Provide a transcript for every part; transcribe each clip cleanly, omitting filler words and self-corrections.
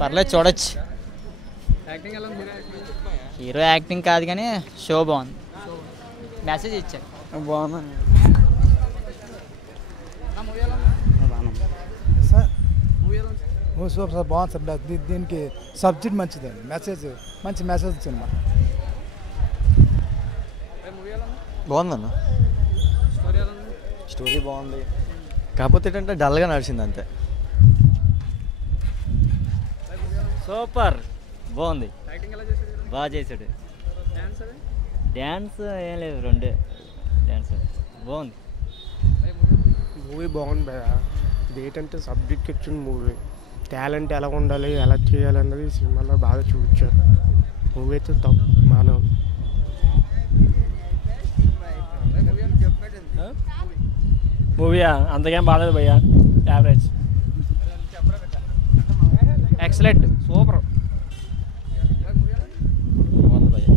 పర్లేదు చూడొచ్చు. Hero acting కాదు కానీ షో బాగుంది. మెసేజ్ ఇచ్చారు బాగుందండి. సూపర్ సార్, బాగుంది సార్. దీనికి సబ్జెక్ట్ మంచిదండి, మంచి మెసేజ్ సినిమా. బాగుందన్న, స్టోరీ బాగుంది, కాకపోతే ఏంటంటే డల్గా నడిచింది అంతే. సూపర్ బాగుంది, బాగా చేశాడు. డ్యాన్స్ ఏం లేదు, రెండే డ్యాన్స్ బాగుంది. మూవీ బాగుంది భయ. ఇది ఏంటంటే సబ్జెక్ట్ ఇచ్చిన మూవీ, టాలెంట్ ఎలా ఉండాలి, ఎలా చేయాలి అన్నది సినిమాలో బాగా చూపించారు. మూవీ అయితే మనం మూవీయా అంతకేం బాగాలేదు భయ్యా, యావరేజ్. Excellent, super. బాగుంది భయ్యా.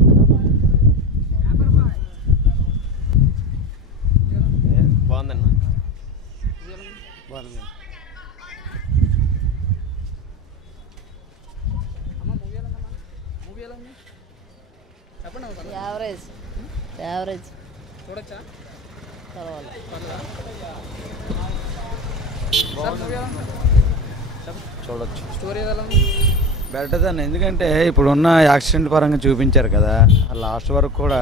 బాగుందండి. బాగుంది. యావరేజ్ యావరేజ్ చూడొచ్చా? చూడొచ్చు. స్టోరీ ఎలా? బెటర్ దాన్ని, ఎందుకంటే ఇప్పుడున్న యాక్సిడెంట్ పరంగా చూపించారు కదా, లాస్ట్ వరకు కూడా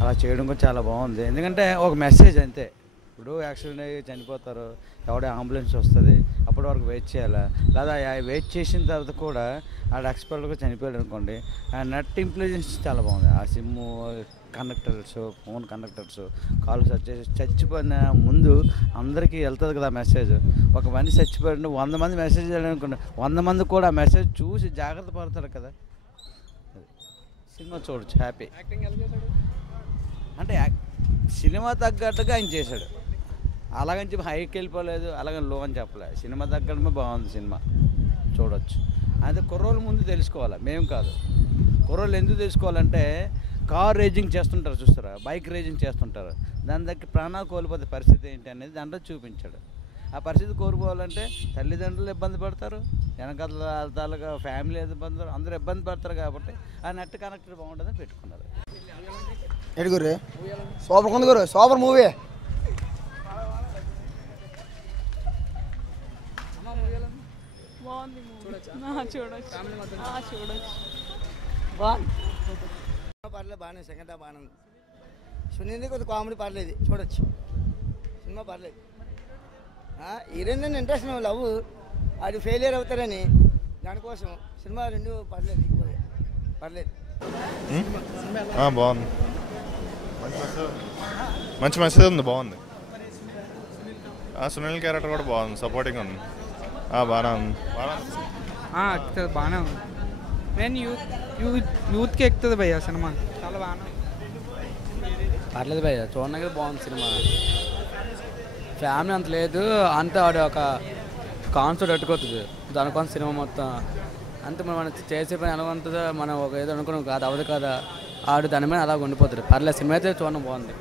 అలా చేయడం కూడా చాలా బాగుంది. ఎందుకంటే ఒక మెసేజ్ అంతే. ఇప్పుడు యాక్సిడెంట్ అయ్యి చనిపోతారు, ఎవడో అంబులెన్స్ వస్తుంది, అప్పటి వరకు వెయిట్ చేయాలా, లేదా వెయిట్ చేసిన తర్వాత కూడా ఆడ ఎక్స్పర్ట్గా చనిపోయాడు అనుకోండి, ఆ నెట్ ఇంటెలిజెన్స్ చాలా బాగుంది. ఆ SIM conductors, phone conductors call చచ్చిపోయిన ముందు అందరికీ వెళ్తుంది కదా మెసేజ్. ఒక మనిషి చచ్చిపోయిన 100 మంది మెసేజ్ చేయాలనుకోండి, 100 మంది కూడా ఆ మెసేజ్ చూసి జాగ్రత్త పడతారు కదా. సినిమా చూడొచ్చు, హ్యాపీ. అంటే సినిమా తగ్గట్టుగా ఆయన చేశాడు. అలాగని చెప్పి హైకి వెళ్ళిపోలేదు, అలాగని లో అని చెప్పలేదు. సినిమా తగ్గడమే బాగుంది సినిమా, చూడొచ్చు. అయితే కుర్రోళ్ళు ముందు తెలుసుకోవాలి, మేము కాదు. కుర్రోళ్ళు ఎందుకు తెలుసుకోవాలంటే, కార్ రేజింగ్ చేస్తుంటారు చూస్తారా, బైక్ రేజింగ్ చేస్తుంటారు, దాని దగ్గర ప్రాణాలు కోల్పోతే పరిస్థితి ఏంటి అనేది దాంట్లో చూపించాడు. ఆ పరిస్థితి కోల్పోవాలంటే తల్లిదండ్రులు ఇబ్బంది పడతారు, వెనకాల ఫ్యామిలీ ఇబ్బంది పడతారు, అందరూ ఇబ్బంది పడతారు. కాబట్టి ఆ నెట్ కనెక్టర్ బాగుంటుందని పెట్టుకున్నారు. ఎడుగురు సూపర్ ఉంది గురు, సూపర్ మూవీ. పర్లేదు, బాగానే. సెకండ్ హాఫ్ బాగానే ఉంది. సునీల్ కొద్ది కామెడీ పర్లేదు, చూడొచ్చు. సినిమా పర్లేదు. హీరోయిన్ ఇంట్రెస్ట్ లవ్, అది ఫెయిలియర్ అవుతారని దానికోసం సినిమా రెండు పర్లేదు, పర్లేదు. బాగుంది, మంచి మెసేజ్ ఉంది, బాగుంది. సునీల్ క్యారెక్టర్ కూడా బాగుంది, సపోర్టింగ్ ఉంది. బాగానే ఉంది, బాగానే ఉంది. నేను యూత్కి ఎక్కుతుంది భయ్య సినిమా, చాలా బాగానే పర్లేదు భయ్య, చూడడానికి బాగుంది సినిమా. ఫ్యామిలీ అంత లేదు, అంతా ఆడు ఒక కాన్సెప్ట్ అట్టుకోతుంది దానికోసం సినిమా మొత్తం. అంతే మనం చేసే పని ఎలా ఉంటుందో, మనం ఒక ఏదో అనుకున్నాం కాదు, అవ్వదు కదా, ఆడు దాని మీద అలా ఉండిపోతుంది. పర్లేదు, సినిమా అయితే చూడడం బాగుంది.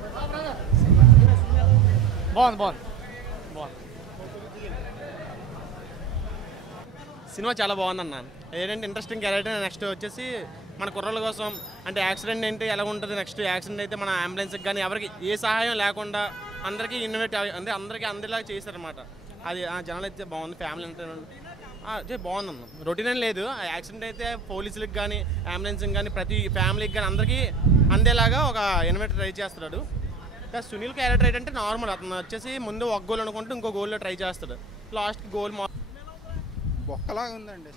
సినిమా చాలా బాగుందన్న. ఏంటంటే ఇంట్రెస్టింగ్ క్యారెక్టర్. నెక్స్ట్ వచ్చేసి మన కుర్రోళ్ళ కోసం అంటే యాక్సిడెంట్ ఏంటి ఎలా ఉంటుంది, నెక్స్ట్ యాక్సిడెంట్ అయితే మన అంబులెన్స్కి కానీ ఎవరికి ఏ సహాయం లేకుండా అందరికీ ఇన్నోవేట్ అంటే అందరికీ అందరిలాగా చేశారనమాట. అది జనాలు అయితే బాగుంది. ఫ్యామిలీ అంటే బాగుందన్న. రొటీన్ ఏం లేదు. యాక్సిడెంట్ అయితే పోలీసులకు కానీ అంబులెన్స్కి కానీ ప్రతి ఫ్యామిలీకి కానీ అందరికీ అందేలాగా ఒక ఇన్నోవేట్ ట్రై చేస్తాడు. సునీల్ క్యారెక్టర్ ఏంటంటే నార్మల్, అతను వచ్చేసి ముందు ఒక గోల్ అనుకుంటూ ఇంకో గోల్లో ట్రై చేస్తాడు, లాస్ట్కి గోల్ బొక్కలాగా ఉందండి.